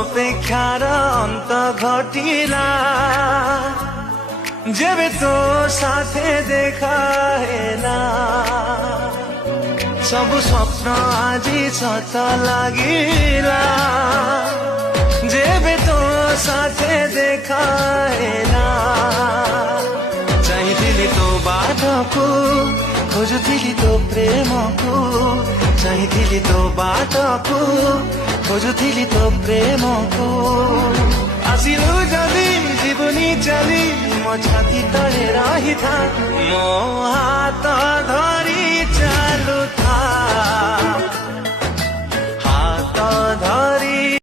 ଅପେକ୍ଷାର ଅନ୍ତ ଘଟିଲା ଯେବେ ତୋ ସାଥେ ଦେଖା ହେଲା ସବୁ ସ୍ୱପ୍ନ ଆଜି ସତ ଲାଗିଲା ଯେବେ ତୋ ସାଥେ ଦେଖା ହେଲା ଚାହିଁଥିଲି ତୋ ବାଟକୁ ଖୋଜୁଥିଲି ତୋ ପ୍ରେମକୁ ଚାହିଁଥିଲି ତୋ ବାଟକୁ ଖୋଜୁଥିଲି ତୋ ପ୍ରେମକୁ ଆସିଲୁ ଯଦି ଯିବୁନି ଚାଲି ମୋ ଛାତି ତଳେ ରହିଥା ମୋ ହାତ ଧରି ଚାଲୁ